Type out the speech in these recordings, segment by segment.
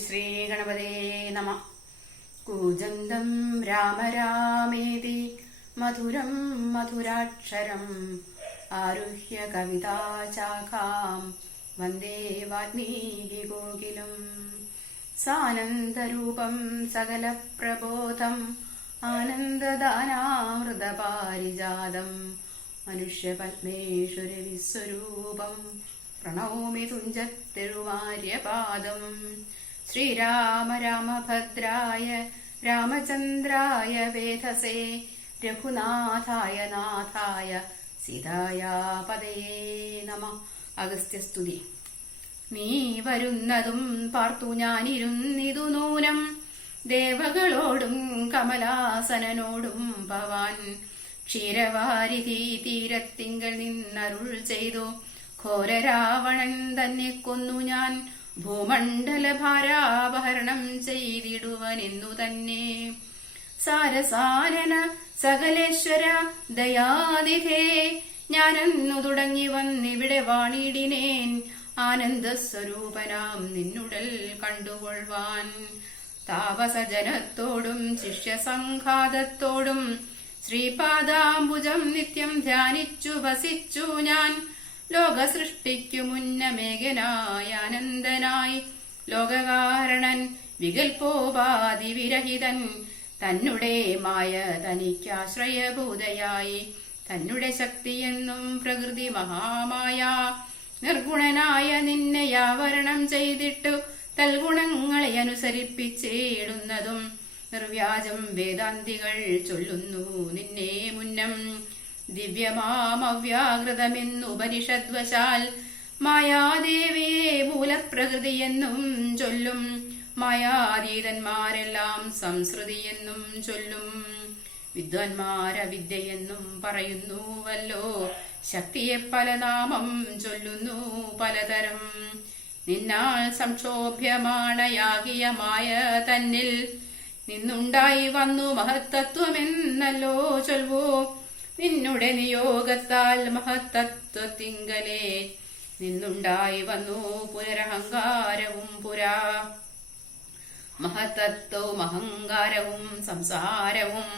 ശ്രീഗണപതേ നമ. കൂജന്തം രാമ രാമേതി മധുരം മധുരാക്ഷരം ആരുഹ്യ കവിതാശാഖാം വന്ദേ വാൽമീകി കോകിലം. സാനന്ദരൂപം സകല പ്രബോധം ആനന്ദദാനാമൃതപാരിജാതം മനുഷ്യപത്മേശ്വര വിസ്വരൂപം പ്രണൗമി തുഞ്ചത്തെഴുമാര്യപാദം. ശ്രീരാമ രാമഭദ്രായ രാമചന്ദ്രായ വേധസേ രഘുനാഥായ നാഥായ സീതായാ പതയേ നമ. അഗസ്ത്യസ്തുതി. നീ വരുന്നതും പാർത്തു ഞാനിരുന്നിതു നൂനം, ദേവകളോടും കമലാസനനോടും ഭവാൻ ക്ഷീരവാരിധി തീരത്തിങ്കൽ നിന്നരുൾ ചെയ്തു. ഘോരരാവണൻ തന്നെ കൊന്നു ഞാൻ ഭൂമണ്ഡല ഭാരാപഹരണം ചെയ്തിടുവനെന്നു തന്നെ. സാരസാരന സകലേശ്വര ദയാനിധേ ഞാനെന്നു തുടങ്ങി വന്നിവിടെ വാണിടിനേൻ. ആനന്ദസ്വരൂപനാം നിന്നുടൽ കണ്ടുകൊള്ളുവാൻ താപസജനത്തോടും ശിഷ്യസംഘാതത്തോടും ശ്രീപാദാംബുജം നിത്യം ധ്യാനിച്ചു വസിച്ചു ഞാൻ. ലോകസൃഷ്ടിക്കു മുന്നമേകനായ ആനന്ദനായി ലോകകാരണൻ വികൽപ്പോപാധി വിരഹിതൻ തന്നെ മായ തനിക്കാശ്രയഭൂതയായി തന്നെ ശക്തിയെന്നും പ്രകൃതി മഹാമായ നിർഗുണനായ നിന്നെ യാവരണം ചെയ്തിട്ടു തൽഗുണങ്ങളെ അനുസരിപ്പിച്ചേടുന്നതും നിർവ്യാജം വേദാന്തികൾ ചൊല്ലുന്നു നിന്നെ മുന്നം. ദിവ്യമാമവ്യാകൃതമെന്നുപനിഷദ്വശാൽ മായാദേവിയെ മൂലപ്രകൃതിയെന്നും ചൊല്ലും. മായാതീതന്മാരെല്ലാം സംസൃതിയെന്നും ചൊല്ലും. വിദ്വാൻമാരവിദ്യയെന്നും പറയുന്നുവല്ലോ. ശക്തിയെ പല നാമം ചൊല്ലുന്നു പലതരം. നിന്നാൽ സംക്ഷോഭ്യമാണയാകിയ മായ തന്നിൽ നിന്നുണ്ടായി വന്നു മഹത്തത്വമെന്നല്ലോ ചൊൽവൂ. നിന്നുടെ നിയോഗത്താൽ മഹത്തത്വത്തിങ്കലേ നിന്നുണ്ടായി വന്നു പുനരഹങ്കാരവും പുരാ. മഹത്തത്വവും അഹങ്കാരവും സംസാരവും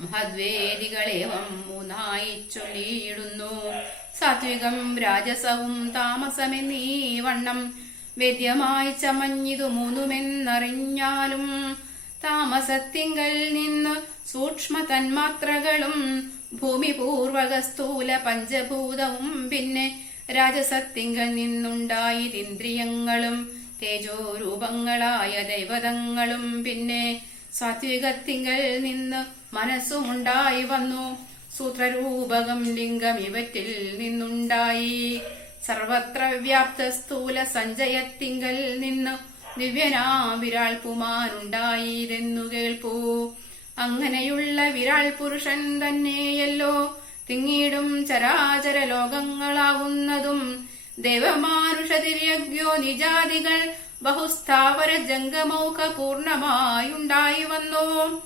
മഹദ്വേദികളേവം മൂന്നായി ചൊല്ലിയിടുന്നു. സാത്വികം രാജസവും താമസമെന്നീ വണ്ണം വേദ്യമായി ചമഞ്ഞിതു മൂന്നുമെന്നറിഞ്ഞാലും താമസത്തിങ്കൽ നിന്ന് സൂക്ഷ്മ തന്മാത്രകളും ഭൂമി പൂർവക സ്ഥൂല പഞ്ചഭൂതവും പിന്നെ രാജസത്തിങ്കൽ നിന്നുണ്ടായതിന്ദ്രിയങ്ങളും തേജോരൂപങ്ങളായ ദൈവതങ്ങളും പിന്നെ സാത്വികത്തിങ്കൽ നിന്ന് മനസ്സുമുണ്ടായി വന്നു. സൂത്രരൂപകം ലിംഗം ഇവറ്റിൽ നിന്നുണ്ടായി. സർവത്ര വ്യാപ്ത സ്ഥൂല സഞ്ചയത്തിങ്കൽ നിന്ന് ദിവ്യനാ വിരാൾ പുമാനുണ്ടായിതെന്നു കേൾപ്പൂ. അങ്ങനെയുള്ള വിരാൾ പുരുഷൻ തന്നെയല്ലോ തിങ്ങിടും ചരാചര ലോകങ്ങളാകുന്നതും. ദേവമാനുഷതിര്യജ്ഞോ നിജാതികൾ ബഹുസ്ഥാവര ജംഗമൗഖ പൂർണമായുണ്ടായി വന്നു.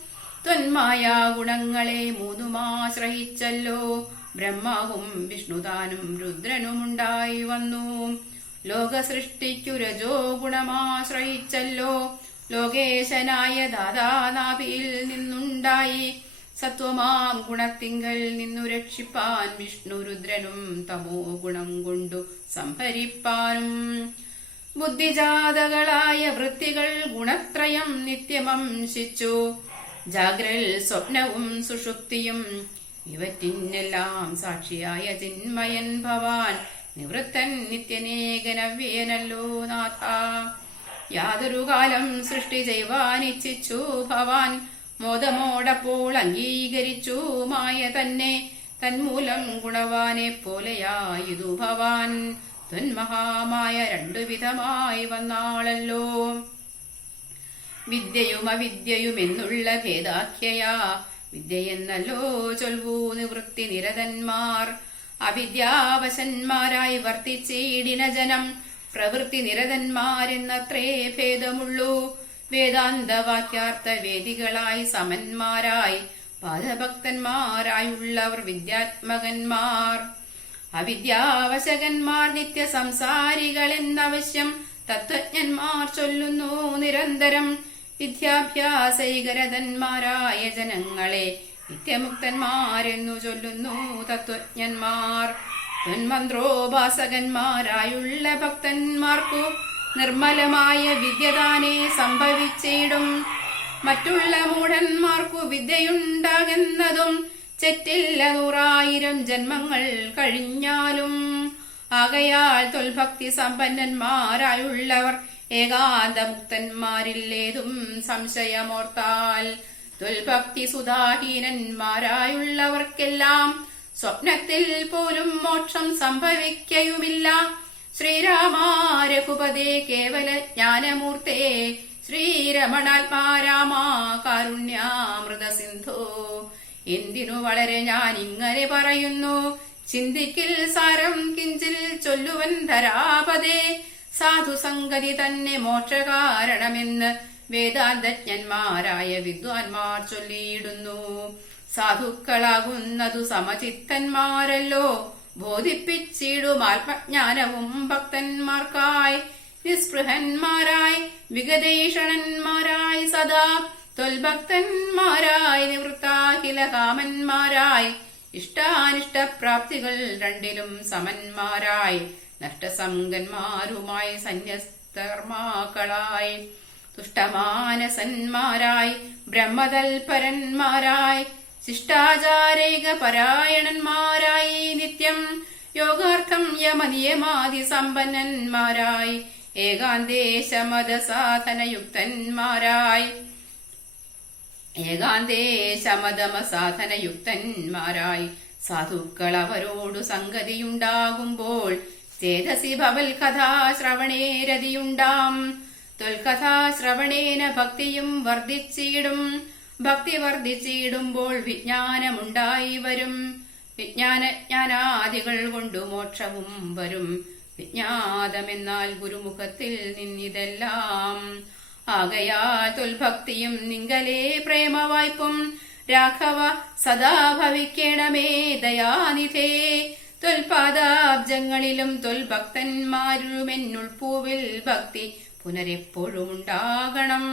ത്വന്മായാ ഗുണങ്ങളെ മൂന്നുമാശ്രയിച്ചല്ലോ ബ്രഹ്മാവും വിഷ്ണുതാനും രുദ്രനുമുണ്ടായി വന്നു. ലോകസൃഷ്ടിക്കു രജോ ഗുണമാശ്രയിച്ചല്ലോ ലോകേശനായ ദാതാനാഭിയിൽ നിന്നുണ്ടായി. സത്വമാം ഗുണത്തിങ്കൽ നിന്നു രക്ഷിപ്പാൻ വിഷ്ണു രുദ്രനും തമോ ഗുണം കൊണ്ടു സംഹരിപ്പാനും. ബുദ്ധിജാതകളായ വൃത്തികൾ ഗുണത്രയം നിത്യമംശിച്ചു. ജാഗ്രൽ സ്വപ്നവും സുഷുപ്തിയും ഇവറ്റിനെല്ലാം സാക്ഷിയായ ചിന്മയൻ ഭവാൻ നിവൃത്തൻ നിത്യനേകനവ്യേനല്ലോ നാഥ. യാതൊരു കാലം സൃഷ്ടി ചെയ്യുവാനിച്ഛിച്ചു ഭവാൻ മോദമോടപ്പോൾ അംഗീകരിച്ചു മായ തന്നെ. തന്മൂലം ഗുണവാനെ പോലെയായതു ഭവാൻ ത്വന്മഹാമായ രണ്ടുവിധമായി വന്നാളല്ലോ. വിദ്യയും അവിദ്യയുമെന്നുള്ള ഭേദാഖ്യയാ വിദ്യയെന്നല്ലോ ചൊൽവൂ നിവൃത്തി നിരതന്മാർ. അവിദ്യാവശന്മാരായി വർത്തിച്ചിടിന ജനം പ്രവൃത്തി നിരതന്മാരെന്നത്രേ ഭേദമുള്ളൂ. വേദാന്തവാക്യാർത്ഥ വേദികളായി സമന്മാരായി പാദഭക്തന്മാരായുള്ളവർ വിദ്യാത്മകന്മാർ. അവിദ്യാവശകന്മാർ നിത്യ സംസാരികളെന്നവശ്യം തത്വജ്ഞന്മാർ ചൊല്ലുന്നു നിരന്തരം. വിദ്യാഭ്യാസൈകരതന്മാരായ ജനങ്ങളെ നിത്യമുക്തന്മാരെന്നു ചൊല്ലുന്നു തത്വജ്ഞന്മാർ. ത്വന്മന്ത്രോപാസകന്മാരായുള്ള ഭക്തന്മാർക്കു നിർമ്മലമായ വിദ്യതാനെ സംഭവിച്ചിടും. മറ്റുള്ള മൂഢന്മാർക്കു വിദ്യയുണ്ടാകുന്നതും ചെറ്റില്ല 100,000 ജന്മങ്ങൾ കഴിഞ്ഞാലും. ആകയാൽ തൊൽഭക്തി സമ്പന്നന്മാരായുള്ളവർ ഏകാന്തമുക്തന്മാരില്ലേതും സംശയമോർത്താൽ. തൊൽഭക്തി സുധാഹീനന്മാരായുള്ളവർക്കെല്ലാം സ്വപ്നത്തിൽ പോലും മോക്ഷം സംഭവിക്കയുമില്ല. ശ്രീരാമ രഘുപതേ കേവല ജ്ഞാനമൂർത്തേ, ശ്രീരമണാത്മാരാമ കാരുണ്യാമൃത സിന്ധോ. എന്തിനു വളരെ ഞാൻ ഇങ്ങനെ പറയുന്നു, ചിന്തിക്കിൽ സാരം കിഞ്ചിൽ ചൊല്ലുവൻ ധരാപതേ. സാധുസംഗതി തന്നെ മോക്ഷകാരണമെന്ന് വേദാന്തജ്ഞന്മാരായ വിദ്വാൻമാർ ചൊല്ലിയിടുന്നു. സാധുക്കളാകുന്നതു സമചിത്തന്മാരല്ലോ, ബോധിപ്പിച്ചിടും ആത്മജ്ഞാനവും ഭക്തന്മാർക്കായി. നിസ്പൃഹന്മാരായി വിഗതൈഷണന്മാരായി സദാ തൊൽഭക്തന്മാരായി നിവൃത്താഖില കാമന്മാരായി ഇഷ്ടാനിഷ്ടപ്രാപ്തികൾ രണ്ടിലും സമന്മാരായി നഷ്ടസംഗന്മാരുമായി സന്യസ്തകർമാക്കളായി തുഷ്ടമാനസന്മാരായി ബ്രഹ്മതൽപരന്മാരായി ശിഷ്ടാചാരൈക പരായണന്മാരായി നിത്യം യോഗാർത്ഥം യമനിയമാദി സമ്പന്നന്മാരായി ഏകാന്തേശമത സാധനയുക്തന്മാരായി സാധുക്കൾ അവരോടു സംഗതിയുണ്ടാകുമ്പോൾ ചേതസി ഭവൽ കഥാശ്രവണേ രതിയുണ്ടാം. തൊൽകഥാശ്രവണേന ഭക്തിയും വർദ്ധിച്ചിടും. ഭക്തി വർദ്ധിച്ചിടുമ്പോൾ വിജ്ഞാനമുണ്ടായി വരും. വിജ്ഞാനാദികൾ കൊണ്ടു മോക്ഷവും വരും. വിജ്ഞാതമെന്നാൽ ഗുരുമുഖത്തിൽ നിന്നിതെല്ലാം. ആകയാൽ തൊൽഭക്തിയും നിങ്കലേ പ്രേമവായ്പും രാഘവ സദാ ഭവിക്കണമേ ദയാനിധേ. തൊൽപാദാബ്ജങ്ങളിലും തൊൽഭക്തന്മാരുമെന്നുൾപ്പൂവിൽ ഭക്തി പുനരെപ്പോഴും ഉണ്ടാകണം.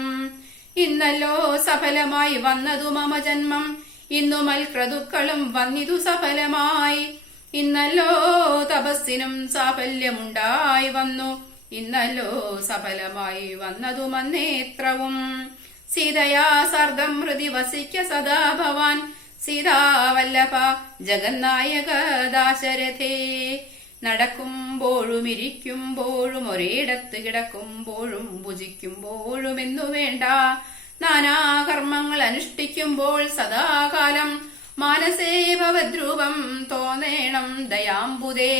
ഇന്നല്ലോ സഫലമായി വന്നതു മമ ജന്മം, ഇന്നു മൽക്രതുക്കളും വന്നിതു സഫലമായി. ഇന്നല്ലോ തപസ്സിനും സാഫല്യമുണ്ടായി വന്നു, ഇന്നല്ലോ സഫലമായി വന്നതു മന്നേത്രവും. സീതയാ സർദം ഹൃദി വസിക്ക സദാ ഭവാൻ, സീതാവല്ലഭ ജഗന്നായക ദാശരഥേ. നടക്കുമ്പോഴും ഇരിക്കുമ്പോഴും ഒരേടത്ത് കിടക്കുമ്പോഴും ഭുജിക്കുമ്പോഴും എന്നു വേണ്ട നാനാകർമ്മങ്ങൾ അനുഷ്ഠിക്കുമ്പോൾ സദാകാലം മാനസേ ഭവദ്രൂപം തോന്നേണം ദയാംബുദേ.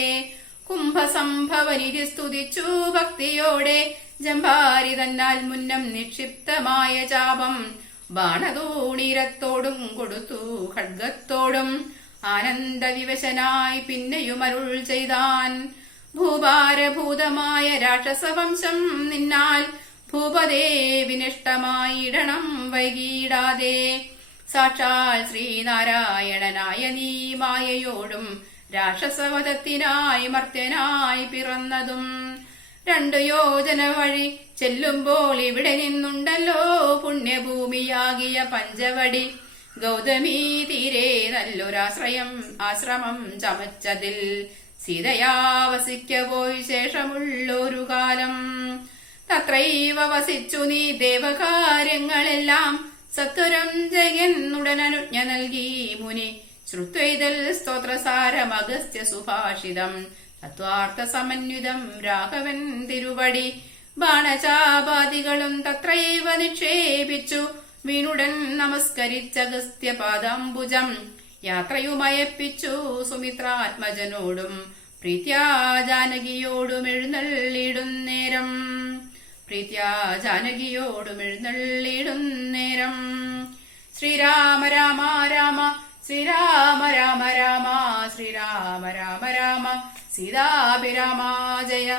കുംഭസംഭവനിധി സ്തുതിച്ചു ഭക്തിയോടെ ജംഭാരി തന്നാൽ മുന്നം നിക്ഷിപ്തമായ ചാപം ബാണതൂണീരത്തോടും കൊടുത്തു ഖഡ്ഗത്തോടും ആനന്ദവിവശനായി പിന്നെയും അരുൾ ചെയ്താൻ. ഭൂഭാരഭൂതമായ രാക്ഷസവംശം നിന്നാൽ ഭൂപതേ വിനിഷ്ടമായിടണം വൈകിടാതെ. സാക്ഷാൽ ശ്രീനാരായണനായ നീ മായയോടും രാക്ഷസവധത്തിനായി മർത്യനായി പിറന്നതും. 2 യോജന വഴി ചെല്ലുമ്പോൾ ഇവിടെ നിന്നുണ്ടല്ലോ പുണ്യഭൂമിയാകിയ പഞ്ചവടി. ഗൗതമീ തീരെ ആശ്രമം ചമച്ചതിൽ സീതയാവസിക്ക പോയി ശേഷമുള്ളൊരു കാലം. തത്രൈവ വസിച്ചു നീ ദേവകാര്യങ്ങളെല്ലാം സത്വരം ജയന്നുടനനുജ്ഞ നൽകി മുനി. ശ്രുത്വൈതൽ സ്തോത്രസാരമഗസ്ത്യ സുഭാഷിതം തത്വാർത്ഥ സമന്വിതം രാഘവൻ തിരുവടി. ബാണചാപാദികളും തത്രൈവ നിക്ഷേപിച്ചു വീണുടൻ നമസ്കരിച്ചഗസ്ത്യ പാദാംബുജം. യാത്രയുമയപ്പിച്ചു സുമിത്രാത്മജനോടും പ്രീത്യാ ജാനകിയോടും എഴുന്നള്ളിടുന്നേരം. ശ്രീരാമ രാമ രാമ ശ്രീരാമ രാമ രാമ ശ്രീരാമ രാമ രാമ സീതാഭിരാമ ജയ.